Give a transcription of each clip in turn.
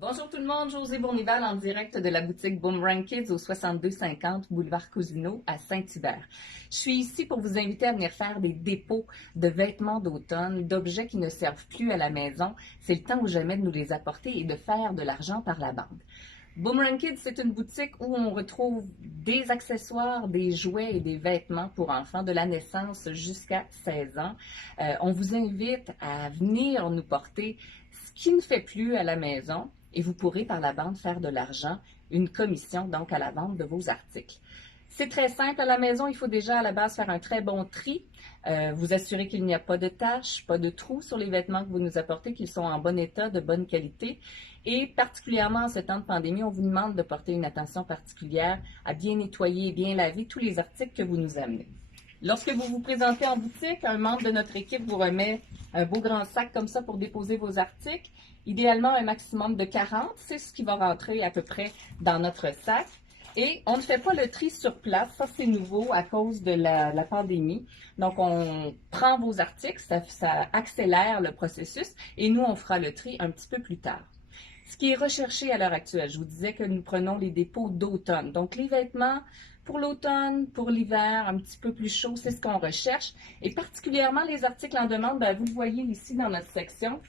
Bonjour tout le monde, Josée Bournival en direct de la boutique Boomerang Kids au 6250 boulevard Cousineau à Saint-Hubert. Je suis ici pour vous inviter à venir faire des dépôts de vêtements d'automne, d'objets qui ne servent plus à la maison. C'est le temps ou jamais de nous les apporter et de faire de l'argent par la bande. Boomerang Kids, c'est une boutique où on retrouve des accessoires, des jouets et des vêtements pour enfants de la naissance jusqu'à 16 ans. On vous invite à venir nous porter ce qui ne fait plus à la maison et vous pourrez par la bande faire de l'argent, une commission donc à la vente de vos articles. C'est très simple à la maison, il faut déjà à la base faire un très bon tri, vous assurer qu'il n'y a pas de taches, pas de trous sur les vêtements que vous nous apportez, qu'ils sont en bon état, de bonne qualité. Et particulièrement en ce temps de pandémie, on vous demande de porter une attention particulière à bien nettoyer et bien laver tous les articles que vous nous amenez. Lorsque vous vous présentez en boutique, un membre de notre équipe vous remet un beau grand sac comme ça pour déposer vos articles. Idéalement, un maximum de 40, c'est ce qui va rentrer à peu près dans notre sac. Et on ne fait pas le tri sur place, ça c'est nouveau à cause de la pandémie. Donc on prend vos articles, ça accélère le processus et nous on fera le tri un petit peu plus tard. Ce qui est recherché à l'heure actuelle, je vous disais que nous prenons les dépôts d'automne. Donc les vêtements pour l'automne, pour l'hiver, un petit peu plus chaud, c'est ce qu'on recherche. Et particulièrement les articles en demande, vous le voyez ici dans notre section.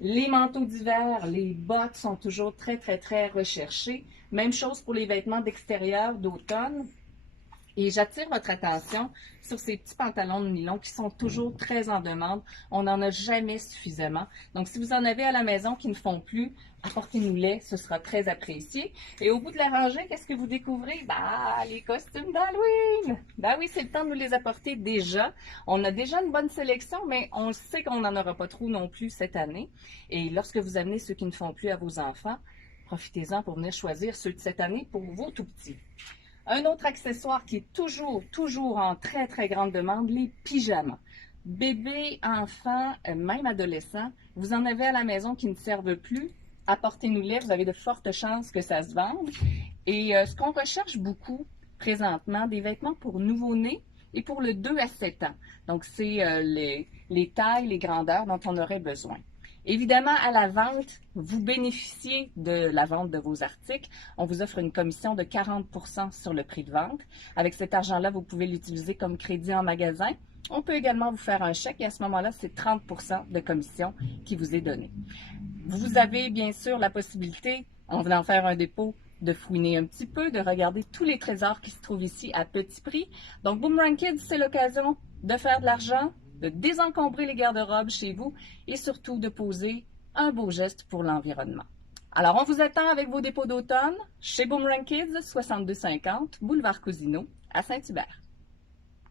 Les manteaux d'hiver, les bottes sont toujours très, très, très recherchés. Même chose pour les vêtements d'extérieur d'automne. Et j'attire votre attention sur ces petits pantalons de nylon qui sont toujours très en demande. On n'en a jamais suffisamment. Donc, si vous en avez à la maison qui ne font plus, apportez-nous-les, ce sera très apprécié. Et au bout de la rangée, qu'est-ce que vous découvrez? Les costumes d'Halloween! Oui, c'est le temps de nous les apporter déjà. On a déjà une bonne sélection, mais on sait qu'on n'en aura pas trop non plus cette année. Et lorsque vous amenez ceux qui ne font plus à vos enfants, profitez-en pour venir choisir ceux de cette année pour vos tout-petits. Un autre accessoire qui est toujours en très, très grande demande, les pyjamas. Bébés, enfants, même adolescents, vous en avez à la maison qui ne servent plus, apportez-nous-les, vous avez de fortes chances que ça se vende. Et ce qu'on recherche beaucoup présentement, des vêtements pour nouveau-nés et pour le 2 à 7 ans. Donc, c'est les tailles, les grandeurs dont on aurait besoin. Évidemment, à la vente, vous bénéficiez de la vente de vos articles. On vous offre une commission de 40 % sur le prix de vente. Avec cet argent-là, vous pouvez l'utiliser comme crédit en magasin. On peut également vous faire un chèque et à ce moment-là, c'est 30 % de commission qui vous est donnée. Vous avez bien sûr la possibilité, en venant faire un dépôt, de fouiner un petit peu, de regarder tous les trésors qui se trouvent ici à petit prix. Donc, Boomerang Kids, c'est l'occasion de faire de l'argent, de désencombrer les garde-robes chez vous et surtout de poser un beau geste pour l'environnement. Alors, on vous attend avec vos dépôts d'automne chez Boomerang Kids, 6250 boulevard Cousineau à Saint-Hubert.